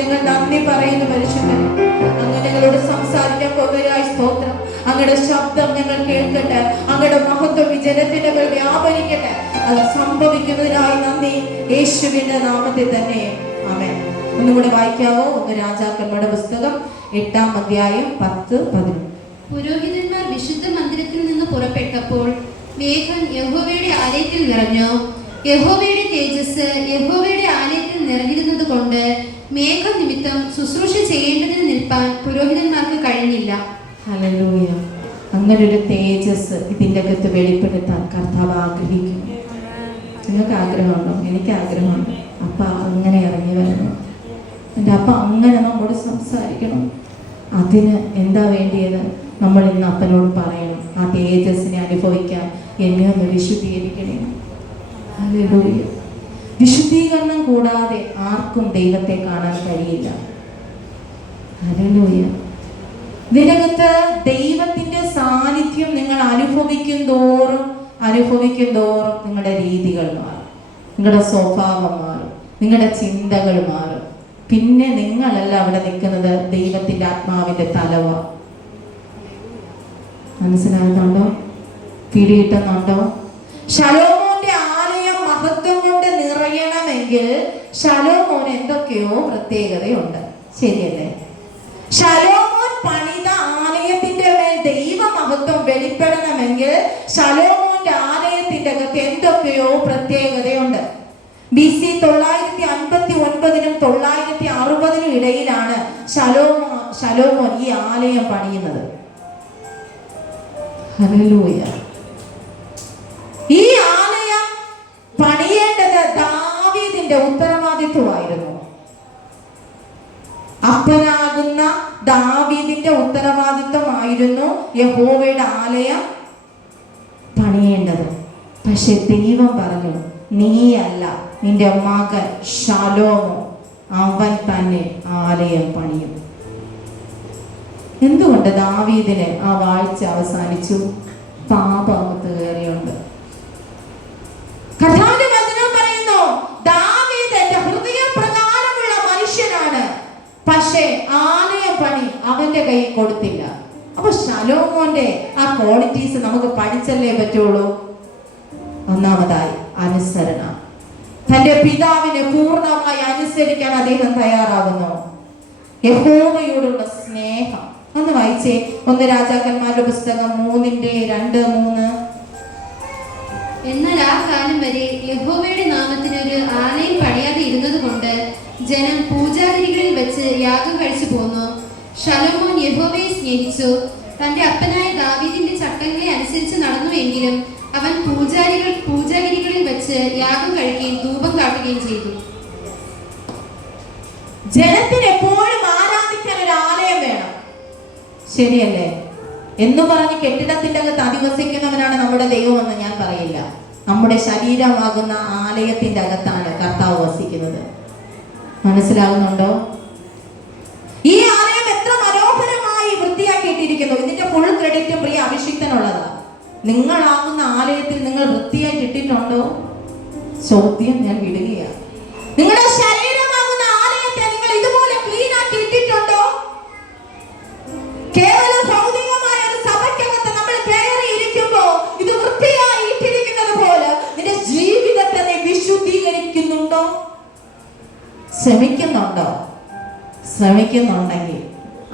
ഞങ്ങൾ നന്ദി പറയുന്നു പരിശുദ്ധൻ. അങ്ങ് ഞങ്ങളോട് സംസാരിക്കാൻ പോകുന്നതിനായി സ്തോത്രം. അങ്ങയുടെ ശബ്ദം ഞങ്ങൾ കേൾക്കട്ടെ. അങ്ങയുടെ മഹത്വം ഈ ജനത്തിന്റെ മേൽ വ്യാപരിക്കട്ടെ. അത് സംഭവിക്കുന്നതിനായി നന്ദി, യേശുവിന്റെ നാമത്തിൽ തന്നെ ആമേൻ. ഒന്നുകൂടെ വായിക്കാവോ? 1 രാജാക്കന്മാരുടെ പുസ്തകം 8-ാം അധ്യായം 10-11. പുരോഹിതന്മാർ വിശുദ്ധ മന്ദിരത്തിൽ നിന്ന് പുറപ്പെട്ടപ്പോൾ മേഘം യഹോവയുടെ ആലയത്തിൽ നിറഞ്ഞു. യഹോവയുടെ തേജസ് യഹോവയുടെ ആലയത്തിൽ നിറഞ്ഞിരുന്നത് കൊണ്ട് മേഘം നിമിത്തം ശുശ്രൂഷ ചെയ്യേണ്ടതിന് നിൽപ്പാൻ പുരോഹിതന്മാർക്ക് കഴിഞ്ഞില്ല. ഹല്ലേലൂയ. അങ്ങനെ ഒരു തേജസ് ഇതിൻ്റെ അകത്ത് വെളിപ്പെടുത്താൻ കർത്താവ് ആഗ്രഹിക്കുന്നു. നിങ്ങൾക്ക് ആഗ്രഹമുണ്ടോ? എനിക്ക് ആഗ്രഹമുണ്ട്. അപ്പ അങ്ങനെ ഇറങ്ങി വരണം. എൻ്റെ അപ്പ അങ്ങനെ നമ്മോട് സംസാരിക്കണം. അതിന് എന്താ വേണ്ടിയത്? നമ്മൾ ഇന്ന് അപ്പനോട് പറയണം, ആ തേജസ്സിനെ അനുഭവിക്കാൻ എന്നെ ഒന്ന് വിശുദ്ധീകരിക്കണേ. ഹല്ലേലൂയ. വിശുദ്ധീകരണം കൂടാതെ ആർക്കും ദൈവത്തെ കാണാൻ കഴിയില്ല. ഹല്ലേലൂയ. ഇതിനകത്ത് ദൈവത്തിന്റെ സാന്നിധ്യം നിങ്ങൾ അനുഭവിക്കും തോറും നിങ്ങളുടെ രീതികൾ മാറും, നിങ്ങളുടെ സ്വഭാവം മാറും, നിങ്ങളുടെ ചിന്തകൾ മാറും. പിന്നെ നിങ്ങളല്ല അവിടെ നിൽക്കുന്നത്, ദൈവത്തിന്റെ ആത്മാവിന്റെ തലവ. മനസ്സിലാകുന്നുണ്ടോ? പിടികിട്ടുന്നുണ്ടോ? ശലോമോന്റെ ആലയം മഹത്വം കൊണ്ട് നിറയണമെങ്കിൽ ശലോമോൻ എന്തൊക്കെയോ പ്രത്യേകതയുണ്ട്. ശരിയല്ലേ? ശലോമോൻ പണിത ആലയത്തിന്റെ മേൽ ദൈവ മഹത്വം വെളിപ്പെടണമെങ്കിൽ ശലോമോന്റെ ആലയത്തിന്റെ അകത്ത് എന്തൊക്കെയോ പ്രത്യേകതയുണ്ട്. BC 959-നും 960-നും ഇടയിലാണ് ശലോമോൻ ഈ ആലയം പണിയുന്നത്. ഹല്ലേലൂയ. ഈ ആലയം പണിയേണ്ടത് ദാവീദിന്റെ ഉത്തരവാദിത്വമായിരുന്നു. അപ്പനാകുന്ന ദാവീദിന്റെ ഉത്തരവാദിത്വമായിരുന്നു യഹോവയുടെ ആലയം പണിയേണ്ടത്. പക്ഷെ ദൈവം പറഞ്ഞു, നീയല്ല, നിന്റെ മകൻ ശലോമോൻ, അവൻ തന്നെ ആലയം പണിയും. എന്തുകൊണ്ട് ദാവീദിന് ആ വാഴ്ച അവസാനിച്ചു? പാപമത്ത് കയറിയുണ്ട്. കർത്താവിന്റെ വചനം പറയുന്നു, ദാവീദ് എന്റെ ഹൃദയപ്രകാരമുള്ള മനുഷ്യനാണ്, പക്ഷേ ആലയ പണി അവന്റെ കയ്യിൽ കൊടുത്തില്ല. അപ്പൊ ശലോമോന്റെ ആ ക്വാളിറ്റീസ് നമുക്ക് പഠിച്ചല്ലേ പറ്റുള്ളൂ. ഒന്നാമതായി അനുസരണ. തന്റെ പിതാവിനെ പൂർണ്ണമായി അനുസരിക്കാൻ അദ്ദേഹം തയ്യാറാകുന്നു. യഹോവയോടുള്ള സ്നേഹം. ഒന്ന് വായിച്ചേ, 1 രാജാക്കന്മാരുടെ പുസ്തകം 3:2-3. എന്നാൽ ആ കാലം വരെ യഹോവയുടെ നാമത്തിന് ഒരു ആലയം പണിയാതെ ഇരുന്നത് കൊണ്ട് ജനം പൂജാഗിരികളിൽ വെച്ച് യാഗം കഴിച്ചു പോന്നു. ശലോമോൻ യഹോവയെ സ്നേഹിച്ചു. തന്റെ അപ്പനായ ദാവീദിന്റെ ചട്ടങ്ങളെ അനുസരിച്ച് നടന്നുവെങ്കിലും അവൻ പൂജാഗിരികളിൽ വെച്ച് യാഗം കഴിക്കുകയും ധൂപം കാട്ടുകയും ചെയ്തു. ജനത്തിന് എപ്പോഴും ആരാധിക്കാൻ ഒരു ആലയം വേണം. ശരിയല്ലേ? എന്ന് പറഞ്ഞ് കെട്ടിടത്തിന്റെ അകത്ത് അധിവസിക്കുന്നവനാണ് നമ്മുടെ ദൈവമെന്ന് ഞാൻ പറയില്ല. നമ്മുടെ ശരീരമാകുന്ന ആലയത്തിന്റെ അകത്താണ് കർത്താവ് വസിക്കുന്നത്. മനസ്സിലാകുന്നുണ്ടോ? ഈ ആലയം എത്ര മനോഹരമായി വൃത്തിയാക്കിയിട്ടിരിക്കുന്നു. ഇതിന്റെ ഫുൾ ക്രെഡിറ്റ് പ്രിയ അഭിഷിക്തനുള്ളതാ. നിങ്ങളാകുന്ന ആലയത്തിൽ നിങ്ങൾ വൃത്തിയായി ഇട്ടിട്ടുണ്ടോ? ചോദ്യം ഞാൻ വിടുകയാണ്. നിങ്ങളുടെ ശരീരമാകുന്ന ആലയത്തെ നിങ്ങൾ ഇതുപോലെ ക്ലീൻ ആക്കി ഇട്ടിട്ടുണ്ടോ? കേവലം ഭൗതികമായ ഒരു സഭയ്ക്കകത്ത് നമ്മൾ കയറി ഇരിക്കുമ്പോ ഇത് വൃത്തിയായി ഇട്ടിരിക്കുന്നത് പോലെ നിന്റെ ജീവിതത്തെ നീ വിശുദ്ധീകരിക്കുന്നുണ്ടോ? ശ്രമിക്കുന്നുണ്ടെങ്കിൽ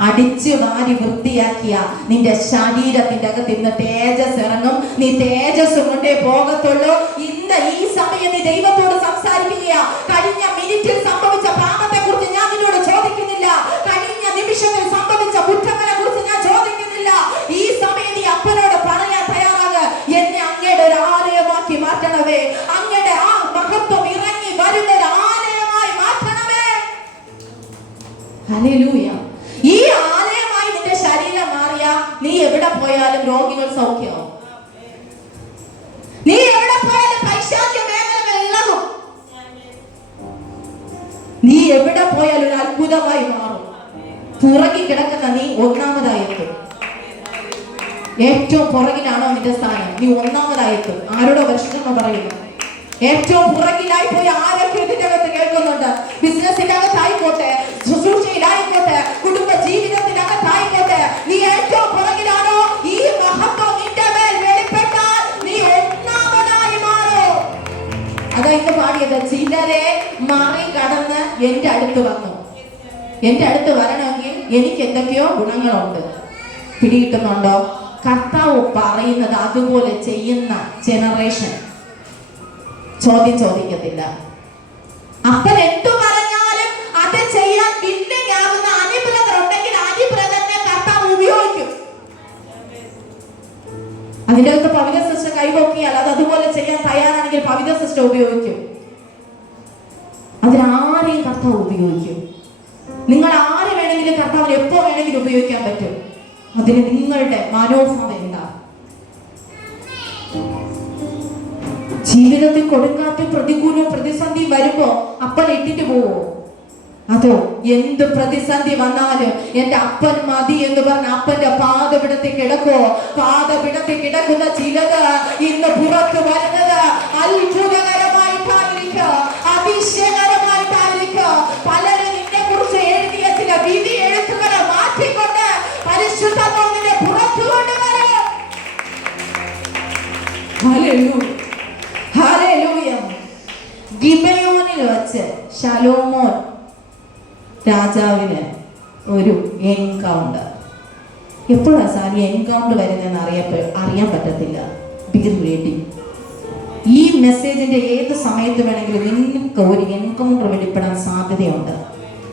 അടിച്ചു വാരി വൃത്തിയാക്കിയ നിന്റെ ശരീരത്തിന്റെ അകത്ത് ഇന്ന് തേജസ് ഇറങ്ങും. നീ തേജസ് കൊണ്ടേ പോകത്തുള്ളൂ. ഇന്ന് ഈ സമയം നീ ദൈവത്തോട് സംസാരിക്കുക. കഴിഞ്ഞ മിനിറ്റിൽ സംഭവിച്ച പാപത്തെ കുറിച്ച് ഞാൻ നിന്നോട് ചോദിക്കുന്നില്ല. കഴിഞ്ഞ നിമിഷത്തിൽ സംഭവിച്ച കുറ്റങ്ങളെ കുറിച്ച് ഞാൻ ചോദിക്കുന്നില്ല. ഈ സമയം നീ അപ്പനോട് പറയാൻ തയ്യാറാകുക, എന്നെ അങ്ങയുടെ ഒരു ആലയമാക്കി മാറ്റണമേ. അങ്ങയുടെ ആ മഹത്വം ഇറങ്ങി വരുന്ന ഒരു ആലയമായി മാറ്റണമേ. ഹല്ലേലൂയ. ഈ ആലയമായി നിന്റെ ശരീരം മാറിയ നീ എവിടെ പോയാലും രോഗികൾ സൗഖ്യമാവും. നീ എവിടെ പോയാലും പൈശാചിക മേഖലകൾ ഇളകും. നീ എവിടെ പോയാലും ഒരു അത്ഭുതമായി മാറും. പുറകിൽ കിടക്കുന്ന നീ ഒന്നാമതായി എത്തും. ഏറ്റവും പുറകിലാണോ നിന്റെ സ്ഥാനം, നീ ഒന്നാമതായി എത്തും. ആരോടോ പരിശുദ്ധമ്മ പറയുന്നു, ഏറ്റവും പുറകിലായി പോയി ആരൊക്കെ ഇതിന്റെ അകത്ത് കേൾക്കുന്നുണ്ട്? ബിസിനസിന്റെ അകത്തായിക്കോട്ടെ, ശുശ്രൂഷയിലായിക്കോട്ടെ, കുടുംബ ജീവിതത്തിന്റെ അകത്തായിക്കോട്ടെ, നീ ഏറ്റവും പുറകിലാണോ? ഈ മഹത്വം നിന്റെ മേൽ വെളിപ്പെട്ടാൽ നീ ഒന്നാമനായി മാറും. അതായത് പാടിയത്, ചിലരെ മറികടന്ന് എന്റെ അടുത്ത് വന്നു. എന്റെ അടുത്ത് വരണമെങ്കിൽ എനിക്ക് എന്തൊക്കെയോ ഗുണങ്ങളുണ്ട്. പിടികിട്ടുന്നുണ്ടോ? കർത്താവ് പറയുന്നത് അതുപോലെ ചെയ്യുന്ന ജനറേഷൻ ചോദ്യം ചോദിക്കത്തില്ല. അപ്പൻ എന്തു പറഞ്ഞാലും അത് ചെയ്യാൻ വില്ലിങ്ങാവുന്ന അനിബ്രദർ ഉണ്ടെങ്കിൽ അനിബ്രദറിനെ കർത്താവ് ഉപയോഗിക്കും. അതിൻ്റെ അകത്ത് പവിത്ര സിസ്റ്റർ കൈപൊക്കിയാൽ അത് അതുപോലെ ചെയ്യാൻ തയ്യാറാണെങ്കിൽ പവിത്ര സിസ്റ്റർ ഉപയോഗിക്കും. അതിനാരെയും കർത്താവ് ഉപയോഗിക്കും. നിങ്ങൾ ആര് വേണമെങ്കിലും കർത്താവിന് എപ്പോ വേണമെങ്കിലും ഉപയോഗിക്കാൻ പറ്റും. അതിന് നിങ്ങളുടെ മനോഭാവം എന്താ? ജീവിതത്തിൽ കൊടുങ്കാറ്റ്, പ്രതികൂലം, പ്രതിസന്ധി വരുമ്പോ അപ്പൻ ഇട്ടിട്ട് പോവോ? അതോ എന്ത് പ്രതിസന്ധി വന്നാലും എന്റെ അപ്പൻ മതി എന്ന് പറഞ്ഞ അപ്പന്റെ പാദപിടത്തിൽ കിടക്കുവോ? പാദപിടത്തിൽ കിടക്കുന്ന ചിലത് ഇന്ന് പുറത്തു വരുന്നത് അത്ഭുതകരമായിട്ടായിരിക്കും, അതിശയകരമായിട്ടായിരിക്കും. പലരും നിന്നെ കുറിച്ച് എഴുതിയ ചില വിധി എഴുത്തുകളെ മാറ്റിക്കൊണ്ട് പരിശുദ്ധനെ പുറത്തു കൊണ്ടുവരും. Hallelujah, hallelujah. ഗിബെയോനിൽ വച്ച് ശലോമോൻ രാജാവിന് ഒരു എൻകൗണ്ടർ. എപ്പോഴാ സാർ ഈ എൻകൗണ്ടർ വരുന്നതെന്ന് അറിയാൻ പറ്റത്തില്ല. Be ready. ഈ മെസ്സേജിന്റെ ഏത് സമയത്ത് വേണമെങ്കിലും നിങ്ങൾക്ക് ഒരു എൻകൗണ്ടർ വെളിപ്പെടാൻ സാധ്യതയുണ്ട്.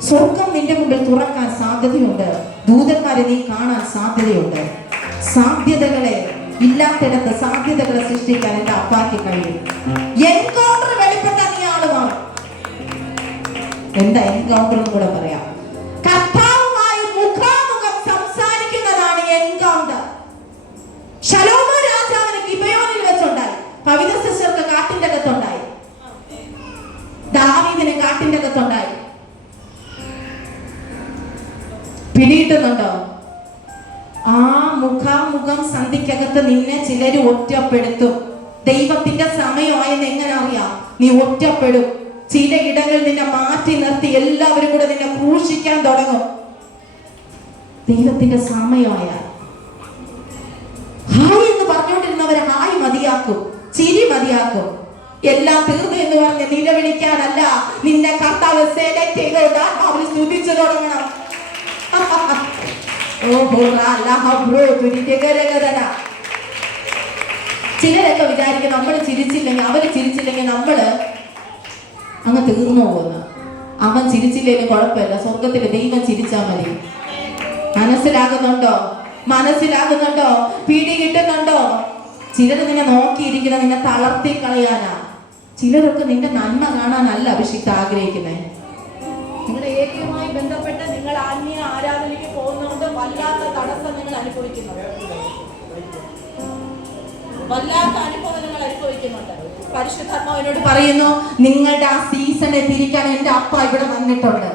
സ്വർഗം നിന്റെ മുമ്പിൽ തുറക്കാൻ സാധ്യതയുണ്ട്. ദൂതന്മാരെ നീ കാണാൻ സാധ്യതയുണ്ട്. സാധ്യതകളെ ഇല്ലാത്തിടത്ത് സാധ്യതകളെ സൃഷ്ടിക്കാൻ എന്റെ അപ്പാക്ക് കഴിയും. എൻകൗണ്ടർ വെളിപ്പെട്ട നീ ആള് മാറും. എന്താ എൻകൗണ്ടർ എന്ന് കൂടെ പറയാം. കർത്താവുമായി മുഖാമുഖം സംസാരിക്കുന്നതാണ് എൻകൗണ്ടർ. ശലോമോൻ രാജാവിന് ഗിബെയോനിൽ വെച്ചുണ്ടായി. പവിത്ര സിസ്റ്റർക്ക് കാട്ടിന്റെ അകത്തുണ്ടായി. ദാവീദിന് കാട്ടിന്റെ അകത്തുണ്ടായി. പിടിയിട്ടുന്നുണ്ടോ? ആ മുഖാമുഖം സന്ധിക്കകത്ത് നിന്നെ ചിലര് ഒറ്റപ്പെടുത്തും. ദൈവത്തിന്റെ സമയമായെന്ന് എങ്ങനെ അറിയാം? നീ ഒറ്റപ്പെടും. ചില ഇടങ്ങളിൽ നിന്നെ മാറ്റി നിർത്തി എല്ലാവരും കൂടെ നിന്നെ ക്രൂശിക്കാൻ തുടങ്ങും. ദൈവത്തിന്റെ സമയമായ ഹായ് എന്ന് പറഞ്ഞുകൊണ്ടിരുന്നവരെ ഹായ് മതിയാക്കും, ചിരി മതിയാക്കും. എല്ലാം തീർന്നു എന്ന് പറഞ്ഞ് നിലവിളിക്കാനല്ല, നിന്നെ കർത്താവ് സെലക്ട് ചെയ്തോണ്ട് അവർ സ്തുതിച്ചു തുടങ്ങണം. ചിലരൊക്കെ വിചാരിക്കും നമ്മൾ ചിരിച്ചില്ലെങ്കിൽ, അവര് ചിരിച്ചില്ലെങ്കിൽ നമ്മള് അങ്ങ് തീർന്നു പോകുന്നു. അവൻ ചിരിച്ചില്ലെങ്കിൽ കുഴപ്പമില്ല, സ്വർഗത്തിലെ ദൈവം ചിരിച്ചാൽ മതി. മനസ്സിലാകുന്നുണ്ടോ? മനസ്സിലാകുന്നുണ്ടോ? പിടി കിട്ടുന്നുണ്ടോ? ചിലർ നിന്നെ നോക്കിയിരിക്കുന്ന നിന്നെ തളർത്തി കളയാനാ. ചിലരൊക്കെ നിന്റെ നന്മ കാണാനല്ല അഭിഷിക്ത ആഗ്രഹിക്കുന്നത്. നിങ്ങളുടെ ഏരിയയുമായി ബന്ധപ്പെട്ട് നിങ്ങൾ ആത്മീയ ആരാധനയ്ക്ക് പോകുന്നതുകൊണ്ട് വല്ലാത്ത തടസ്സം നിങ്ങൾ അനുഭവിക്കുന്നുണ്ട്. വല്ലാത്ത അനുഭവം നിങ്ങൾ അനുഭവിക്കുന്നുണ്ട്. പരിശുദ്ധാത്മാവിനോട് പറയുന്നു, നിങ്ങളുടെ ആ സീസണെ തിരിക്കാൻ എന്റെ അപ്പ ഇവിടെ വന്നിട്ടുണ്ട്.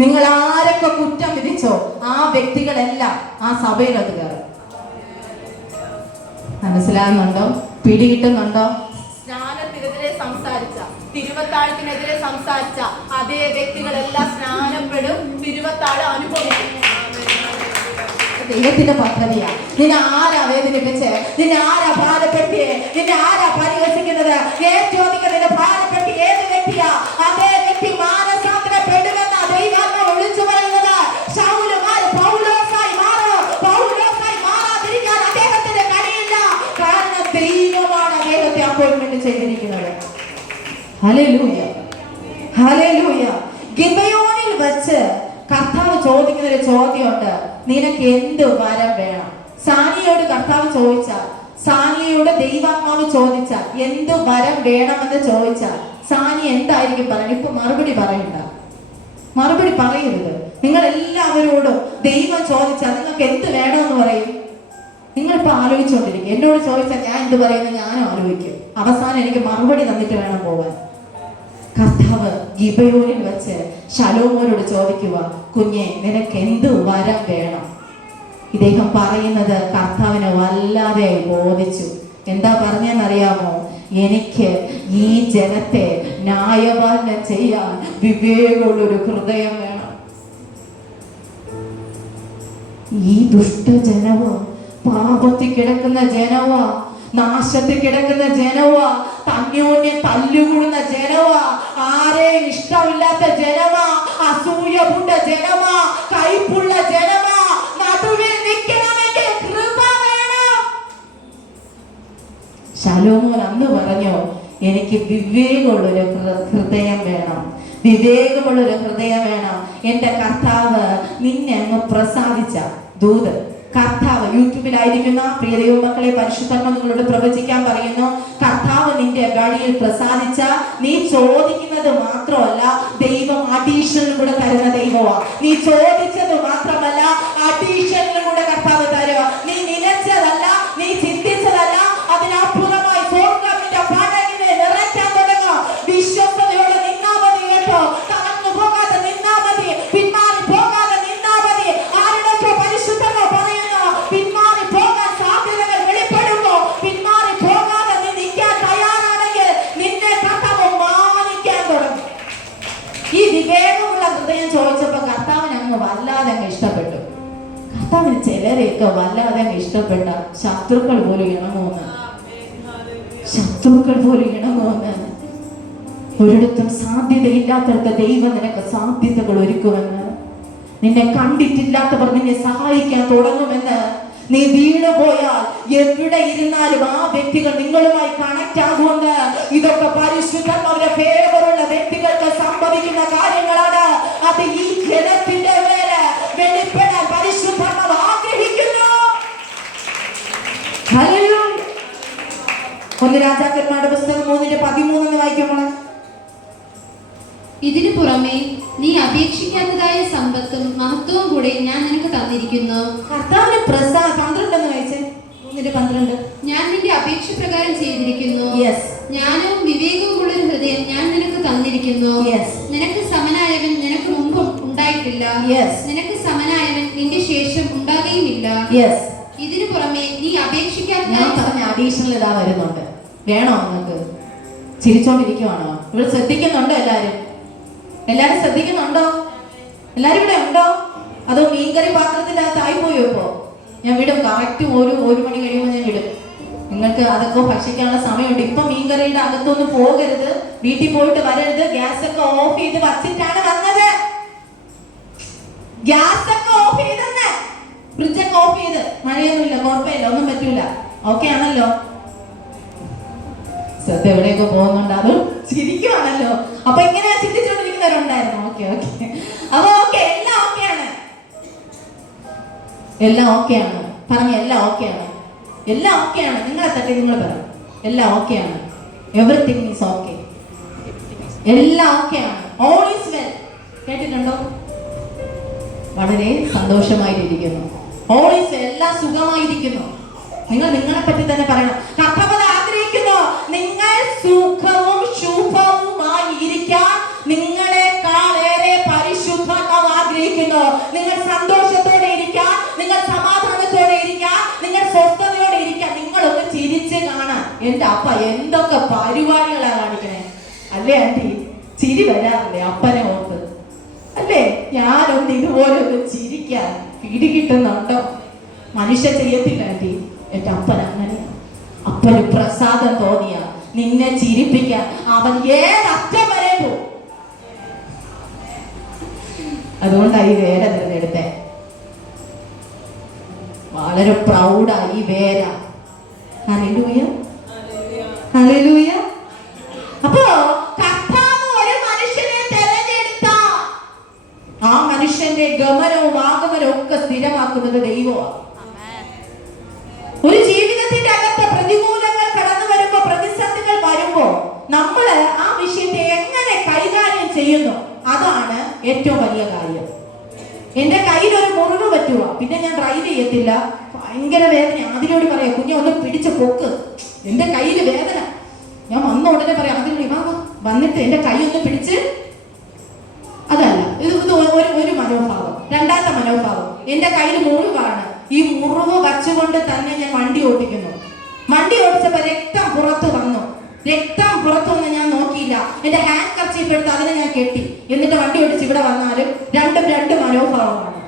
നിങ്ങൾ ആരൊക്കെ കുറ്റം വിധിച്ചോ ആ വ്യക്തികളെല്ലാം ആ സഭയിൽ അത് കയറും. മനസ്സിലാകുന്നുണ്ടോ? പിടികിട്ടുന്നുണ്ടോ? സ്നാനത്തിനെതിരെ സംസാരിച്ച, തിരുവത്താഴത്തിനെതിരെ സംസാരിച്ച അതേ വ്യക്തികളെല്ലാം സ്നാനപ്പെടും, തിരുവത്താഴം അനുഭവിക്കും. ദൈവത്തിന്റെ പദ്ധതിയാ. നിന്നെ ആരാ വേദനിപ്പിച്ച്, നിന്നെ ആരാ ഭാരപ്പെടുത്തിയേ, നിന്നെ ആരാ പരിഹസിക്കുന്നത്? ഏറ്റവും നിന്നെ ഭാരപ്പെടുത്തി ഏത് വ്യക്തിയാ? അതേ വ്യക്തി മാനസാന്തരപ്പെടുമെന്ന ദൈവാത്മാവ് വിളിച്ചു പറയുന്നത്. ശൗലുമാർ പൗലോസായി മാറും. പൗലോസായി മാറാതിരിക്കാൻ അദ്ദേഹത്തിന് കഴിയില്ല. കാരണം ദൈവമാണ് അദ്ദേഹത്തെ അപ്പോയിന്റ്മെന്റ് ചെയ്തിരിക്കുന്നത്. Hallelujah, hallelujah. ഗിബെയോനിൽ വെച്ച് കർത്താവ് ചോദിക്കുന്ന ഒരു ചോദ്യമുണ്ട്, നിനക്ക് എന്ത് വരം വേണം? സാനിയോട് കർത്താവ് ചോദിച്ചാൽ, സാനിയോട് ദൈവാത്മാവ് ചോദിച്ചാൽ എന്ത് വരം വേണമെന്ന് ചോദിച്ചാൽ സാനി എന്തായിരിക്കും പറയുന്നത്? ഇപ്പൊ മറുപടി പറയണ്ട, മറുപടി പറയരുത്. നിങ്ങൾ എല്ലാവരോടും ദൈവം ചോദിച്ചാൽ നിങ്ങൾക്ക് എന്ത് വേണമെന്ന് പറയും? നിങ്ങളിപ്പോ ആലോചിച്ചുകൊണ്ടിരിക്കും. എന്നോട് ചോദിച്ചാൽ ഞാൻ എന്ത് പറയുന്നത് ഞാനും ആലോചിക്കും. അവസാനം എനിക്ക് മറുപടി തന്നിട്ട് വേണം പോകാൻ. കർത്താവ് ഗിബെയോനിൽ വെച്ച് ശലോമോനോട് ചോദിക്കുക, കുഞ്ഞെ നിനക്ക് എന്ത് വരം വേണം? ഇദ്ദേഹം പറയുന്നത് കർത്താവിനെ വല്ലാതെ ബോധിച്ചു. എന്താ പറഞ്ഞെന്നറിയാമോ? എനിക്ക് ഈ ജനത്തെ ന്യായപാലനം ചെയ്യാൻ വിവേകമുള്ളൊരു ഹൃദയം വേണം. ഈ ദുഷ്ടജനവോ, പാപത്തിൽ കിടക്കുന്ന ജനവോ, നാശത്തിൽ കിടക്കുന്ന ജനവാ, അന്യോന്യം തല്ലുകൂടുന്ന ജനവാ, ആരെയും ഇഷ്ടമില്ലാത്ത ജനവാ, അസൂയപൂണ്ട ജനവാ, കൈപ്പുള്ള ജനവാ, നടുവിൽ നിൽക്കണമെങ്കിൽ കൃപ വേണം. ശലോമോൻ അന്ന് പറഞ്ഞു, എനിക്ക് വിവേകമുള്ളൊരു ഹൃദയം വേണം, വിവേകമുള്ളൊരു ഹൃദയം വേണം. എന്റെ കർത്താവ് നിന്നെ അങ്ങ് പ്രസാദിച്ച ദൂത്, കർത്താവ് യൂട്യൂബിലായിരിക്കുന്ന പ്രിയ ദൈവമക്കളെ, പരിശുദ്ധാത്മ നിങ്ങളോട് പ്രവചിക്കാൻ പറയുന്നു, കർത്താവ് നിന്റെ വഴിയിൽ പ്രസാദിച്ച, നീ ചോദിക്കുന്നത് മാത്രമല്ല, ദൈവം അഡീഷണൽ കൂടെ തരുന്ന ദൈവമാ. നീ ചോദിച്ചത് മാത്രമല്ല, അഡീഷണൽ കൂടെ കർത്താവ് തരുക. നീ നിലച്ചതല്ല, നീ ചിന്തിച്ചതല്ല, അതിനപ്പുറമായി സ്വർഗ്ഗത്തിന്റെ പടകിനെ നിറയ്ക്കാൻ തുടങ്ങുക. വിശ്വസ്തയോടെ നിന്നാ മതി കേട്ടോ, തളർന്നു പോകാതെ നിന്നാ മതി, പിന്മാറി പോകാതെ നിന്നാ മതി. ആരുടെയൊക്കെ പരിശുദ്ധമോ പറയുന്നു, പിന്മാറി പോകാൻ സാധ്യതകൾ വെളിപ്പെടുമ്പോ പിന്മാറി പോകാതെ നീ നിൽക്കാൻ തയ്യാറാണെങ്കിൽ നിന്നെ കർത്താവ് മാനിക്കാൻ തുടങ്ങും. ഈ വിവേകമുള്ള ഹൃദയം ചോദിച്ചപ്പോ കർത്താവിന് അങ്ങ് വല്ലാതെ അങ്ങ് ഇഷ്ടപ്പെട്ടു. കർത്താവിന് ചിലരെയൊക്കെ വല്ലാതെ അങ്ങ് ഇഷ്ടപ്പെട്ട ശത്രുക്കൾ പോലും ഇണങ്ങുമെന്ന്, ശത്രുക്കൾ പോലും ഇണങ്ങുമെന്ന്. ഒരിടത്തും സാധ്യതയില്ലാത്തടത്ത് ദൈവം നിനക്ക് സാധ്യതകൾ ഒരുക്കുമെന്ന്. നിന്നെ കണ്ടിട്ടില്ലാത്തവർ നിന്നെ സഹായിക്കാൻ തുടങ്ങുമെന്ന്. നീ വീണുപോയാൽ എവിടെ ഇരുന്നാലും ആ വ്യക്തികൾ നിങ്ങളുമായി കണക്ട് ആകുമെന്ന്. ഇതൊക്കെ പരിശുദ്ധമായ ഫേവറുള്ള വ്യക്തികൾക്ക് സംഭവിക്കുന്ന കാര്യങ്ങളാണ്. അത് ഈ ജനത്തിന്റെ മേലെ വെളിപ്പെടാൻ പരിശുദ്ധാത്മാവ് ആഗ്രഹിക്കുന്നു. ഒന്ന് രാജാക്കന്മാരുടെ പുസ്തകം 3:13 വായിക്കുമ്പോൾ, ഇതിനു പുറമെ നീ അപേക്ഷിക്കാത്തതായ സമ്പത്തും മഹത്വവും കൂടെ ഞാൻ നിനക്ക് തന്നിരിക്കുന്നു. കർത്താവിന് പ്രസാദം 12 വായിച്ചേ. 3:12 ഞാൻ നിന്റെ അപേക്ഷ പ്രകാരം ചെയ്തിരിക്കുന്നു. യെസ്. ജ്ഞാനവും വിവേകവും ഉള്ള ഒരു ഹൃദയം ഞാൻ നിനക്ക് തന്നിരിക്കുന്നു. യെസ്. നിനക്ക് സമനായവൻ നിനക്ക് മുമ്പ് ഉണ്ടായിട്ടില്ല. യെസ്. നിനക്ക് സമനായവൻ നിന്റെ ശേഷം ഉണ്ടാകുകയുമില്ല. യെസ്. ഇതിനു പുറമെ നീ അപേക്ഷിക്കാത്ത, ഞാൻ പറഞ്ഞ അഡീഷണൽ ഇതാ വരുന്നുണ്ട്. വേണോ നിങ്ങൾക്ക്? ചിരിച്ചോണ്ടിരിക്കുവാണോ? ഇവിടെ ശ്രദ്ധിക്കുന്നുണ്ടോ? എല്ലാരും ശ്രദ്ധിക്കുന്നുണ്ടോ? എല്ലാരും ഇവിടെ ഉണ്ടോ? അതോ മീൻകറി പാത്രത്തിനകത്തായി പോയോ? ഇപ്പോ ഞാൻ വിടും, കറക്റ്റ് ഒരു മണി കഴിയുമ്പോൾ ഞാൻ വിടും. നിങ്ങൾക്ക് അതൊക്കെ ഭക്ഷിക്കാനുള്ള സമയമുണ്ട്. ഇപ്പൊ മീൻകറിയുടെ അകത്തൊന്നും പോകരുത്, വീട്ടിൽ പോയിട്ട് വരരുത്. ഗ്യാസ് ഒക്കെ ഓഫ് ചെയ്ത് വച്ചിട്ടാണ് വന്നത്. ഗ്യാസ് ഒക്കെ ഓഫ് ചെയ്തെന്ന്, ഫ്രിഡ്ജൊക്കെ ഓഫ് ചെയ്ത്. മഴയൊന്നുമില്ല, കുഴപ്പമില്ല, ഒന്നും പറ്റൂല. ഓക്കെ ആണല്ലോ? ശ്രദ്ധ എവിടെയൊക്കെ പോകുന്നുണ്ട്, അത് ചിരിക്കുവാണല്ലോ. അപ്പൊ ഇങ്ങനെ ചിന്തിച്ചുകൊണ്ടിരിക്കുന്നവരുണ്ടായിരുന്നു. ഓക്കെ അപ്പൊ ഓക്കെ, എല്ലാം ഓക്കെയാണ്, എല്ലാം ഓക്കെയാണ്. പറഞ്ഞ എല്ലാം ഓക്കെയാണ്, എല്ലാം ഓക്കെയാണ്. നിങ്ങളെ തട്ടി നിങ്ങൾ പറയും എല്ലാം ഓക്കെയാണ്. എവറിത്തിങ് ഈസ് ഓക്കെ, എല്ലാം ഓക്കെയാണ്. All is well. കേട്ടിട്ടുണ്ടോ? വളരെ സന്തോഷമായിട്ടിരിക്കുന്നു. ഓൾ ഈസ് വെൽ, എല്ലാം സുഖമായിരിക്കുന്നു. നിങ്ങളെ പറ്റി തന്നെ പറയണം. കർത്താവ് ആഗ്രഹിക്കുന്നു നിങ്ങൾ സുഖവും ശുഭവുമായി ഇരിക്കാൻ. നിങ്ങളെക്കാളേറെ പരിശുദ്ധാത്മാവ് ആഗ്രഹിക്കുന്നു നിങ്ങൾ സന്തോഷത്തോടെ ഇരിക്കാൻ, നിങ്ങൾ സമാധാനത്തോടെ ഇരിക്കാൻ, നിങ്ങൾ സ്വസ്ഥതയോടെ ഇരിക്കാൻ. നിങ്ങളൊന്ന് ചിരിച്ച് കാണാൻ. എന്റെ അപ്പ എന്തൊക്കെ പരിപാടികളാ കാണിക്കണേ അല്ലേ ആന്റി? ചിരി വരാറില്ലേ അപ്പനെ ഓർത്ത്? അല്ലേ? ഞാനൊന്ന് ഇതുപോലെ ഒന്ന് ചിരിക്കാൻ പിടികിട്ടുന്നുണ്ടോ? മനുഷ്യ ചെയ്യത്തില്ല ആന്റി. എന്റെ അപ്പൻ അങ്ങനെ, അപ്പന് പ്രസാദം തോന്നിയ നിന്നെ ചിരിപ്പിക്കാൻ അവൻ ഏതറ്റം വരെ പോകും. അതുകൊണ്ടായി വേര തിരഞ്ഞെടുത്തേ. വളരെ പ്രൗഡായി വേര. Hallelujah, hallelujah. അപ്പോ കർത്താവ് ഒരു മനുഷ്യനെ തെരഞ്ഞെടുത്ത ആ മനുഷ്യന്റെ ഗമനവും ആഗമനവും ഒക്കെ സ്ഥിരമാക്കുന്നത് ദൈവമാണ്. ഒരു ജീവിതത്തിന്റെ അകത്ത് പ്രതികൂലങ്ങൾ കടന്നു വരുമ്പോ, പ്രതിസന്ധികൾ വരുമ്പോ നമ്മള് ആ വിഷയത്തെ എങ്ങനെ കൈകാര്യം ചെയ്യുന്നു, അതാണ് ഏറ്റവും വലിയ കാര്യം. എന്റെ കയ്യിൽ ഒരു മുറിവ് പറ്റുക, പിന്നെ ഞാൻ ഡ്രൈവ് ചെയ്യത്തില്ല, ഭയങ്കര വേദന. അതിനോട് പറയാം, കുഞ്ഞെ ഒന്ന് പിടിച്ച് പൊക്ക്, എന്റെ കയ്യിൽ വേദന. ഞാൻ വന്ന ഉടനെ പറയാം, അതിനോട് വന്നിട്ട് എന്റെ കൈ ഒന്ന് പിടിച്ച്. അതല്ല, ഇത് ഒരു മനോഭാവം. രണ്ടാമത്തെ മനോഭാവം, എന്റെ കയ്യിൽ മുറിവാണ്, ഈ മുറിവ് വച്ചുകൊണ്ട് തന്നെ ഞാൻ വണ്ടി ഓടിക്കുന്നു. വണ്ടി ഓടിച്ചപ്പോ രക്തം പുറത്തു വന്നു. രക്തം പുറത്തൊന്നും ഞാൻ നോക്കിയില്ല. എന്റെ ഹാൻഡ് കർച്ചീഫ് എടുത്ത് അതിനെ ഞാൻ കെട്ടി. എന്നിട്ട് വണ്ടി ഓടിച്ച് ഇവിടെ വന്നാലും രണ്ടും രണ്ട് മനോഭാവമാണ്.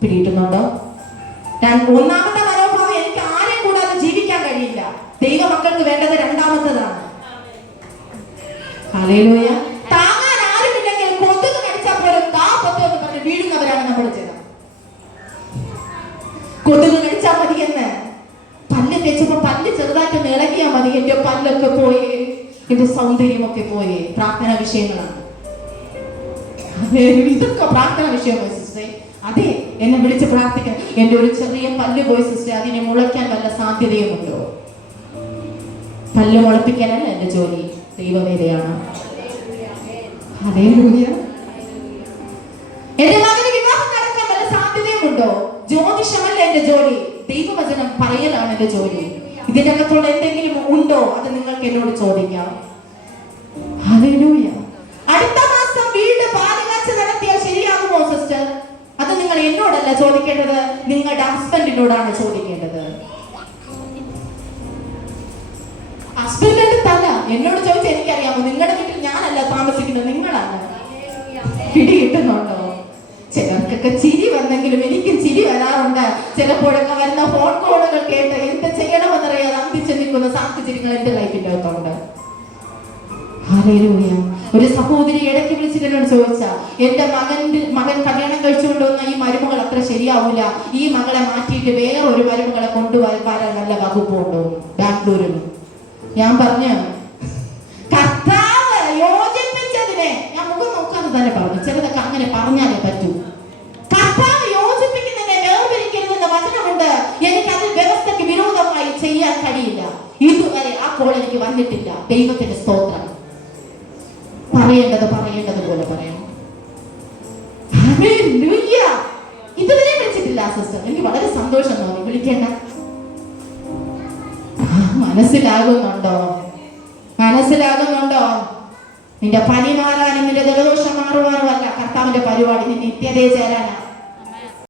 പിടിയിട്ടുന്നുണ്ടോ? ഒന്നാമത്തെ മനോഭാവം, എനിക്ക് ആരെയും കൂടാതെ ജീവിക്കാൻ കഴിയില്ല. ദൈവമക്കൾക്ക് വേണ്ടത് രണ്ടാമത്തതാണ്. ഹല്ലേലൂയ. താങ്ങാൻ ആരുമില്ലെങ്കിൽ കൊതുക് കടിച്ചാൽ പോലും എന്ന് പറഞ്ഞ് വീഴുന്നവരാണ് നമ്മൾ ജനം. കൊതുക് കടിച്ചാൽ മതിയെന്ന് പല്ല് തേച്ചപ്പോ പല്ല് ചെറുതായിട്ടൊന്ന് ഇളകിയാൽ മതി, എന്റെ പല്ലൊക്കെ പോയേ, എന്റെ സൗന്ദര്യമൊക്കെ പോയേ. പ്രാർത്ഥന വിഷയങ്ങളാണ് ഇതൊക്കെ. പ്രാർത്ഥന വിഷയമായി സിസ്റ്ററെ. അതെ, എന്നെ വിളിച്ച് പ്രാർത്ഥിക്കണം. എന്റെ ഒരു ചെറിയ പല്ല് പോയി സിസ്റ്റർ, അതിനെ മുളയ്ക്കാൻ വല്ല സാധ്യതയുമുണ്ടോ? പല്ല് മുളപ്പിക്കാനല്ല എന്റെ ജോലി, ദൈവവേലയാണ്. ഹല്ലേലൂയ. എന്റെ മകന് വിവാഹം നടക്കാൻ വല്ല സാധ്യതയുമുണ്ടോ? ജ്യോതിഷമല്ല എന്റെ ജോലി, ദൈവവചനം പറയലാണ് എന്റെ ജോലി. ഇതിന്റെ അകത്തുള്ള എന്തെങ്കിലും ഉണ്ടോ? അത് നിങ്ങൾക്ക് എന്നോട് ചോദിക്കാം. ഹല്ലേലൂയ. അടുത്ത മാസം വീട് പാലുകാച്ച് നടത്തിയാൽ ശരിയാകുമോ സിസ്റ്റർ? അത് നിങ്ങൾ എന്നോടല്ല ചോദിക്കേണ്ടത്, നിങ്ങളുടെ ഹസ്ബൻഡിനോടാണ് ചോദിക്കേണ്ടത്. ഹസ്ബൻഡിന്റെ തല എന്നോട് ചോദിച്ചാൽ എനിക്കറിയാമോ? നിങ്ങളുടെ വീട്ടിൽ ഞാനല്ല താമസിക്കുന്നത്, നിങ്ങളാണ്. പിടി കിട്ടുന്നുണ്ടോ? ചിലർക്കൊക്കെ ചിരി വന്നെങ്കിലും എനിക്കും ചിരി വരാറുണ്ട്. ചിലപ്പോഴൊക്കെ വരുന്ന ഫോൺ കോളുകൾ കേട്ട് എന്ത് ചെയ്യണമെന്നറിയാതെ അന്തിച്ച് നിൽക്കുന്ന സാഹചര്യങ്ങൾ എന്റെ ലൈഫിന്റെ അകത്തുണ്ട്. ഹല്ലേലൂയ. ഒരു സഹോദരി ഇടയ്ക്ക് വിളിച്ചിട്ട് എന്നോട് ചോദിച്ച, എന്റെ മകൻ കല്യാണം കഴിച്ചുകൊണ്ടുവന്ന ഈ മരുമകൾ അത്ര ശരിയാവൂല, ഈ മകളെ മാറ്റിയിട്ട് വേറെ ഒരു മരുമകളെ കൊണ്ടുവരാൻ നല്ല വകുപ്പുണ്ടോ ബാംഗ്ലൂരിൽ? ഞാൻ പറഞ്ഞു, കർത്താവ് യോജിപ്പിച്ചതിനെ, ഞാൻ മുഖം നോക്കാന്ന് തന്നെ പറഞ്ഞു, ചിലതൊക്കെ അങ്ങനെ പറഞ്ഞാലേ പറ്റൂ. കർത്താവ് യോജിപ്പിക്കുന്നതിനെ വേർതിരിക്കരുതെന്ന വചനമുണ്ട്. എനിക്ക് അതിൽ വ്യവസ്ഥയ്ക്ക് വിരോധമായി ചെയ്യാൻ കഴിയില്ല. ഇതുവരെ ആ കോൾ എനിക്ക് വന്നിട്ടില്ല. ദൈവത്തിന്റെ സ്തോത്രം. പറയേണ്ടത് പോലെ പറയണം. ഹല്ലേലൂയ. ഇതുവരെ വിളിച്ചിട്ടില്ല സിസ്റ്റർ, എനിക്ക് വളരെ സന്തോഷം തോന്നി. വിളിക്കേണ്ട. മനസ്സിലാകുന്നുണ്ടോ? നിന്റെ പനി മാറാനും നിന്റെ ജലദോഷം മാറുവാനും അല്ല കർത്താവിന്റെ പരിപാടി, നിന്റെ നിത്യതയെ ചേരാനാ.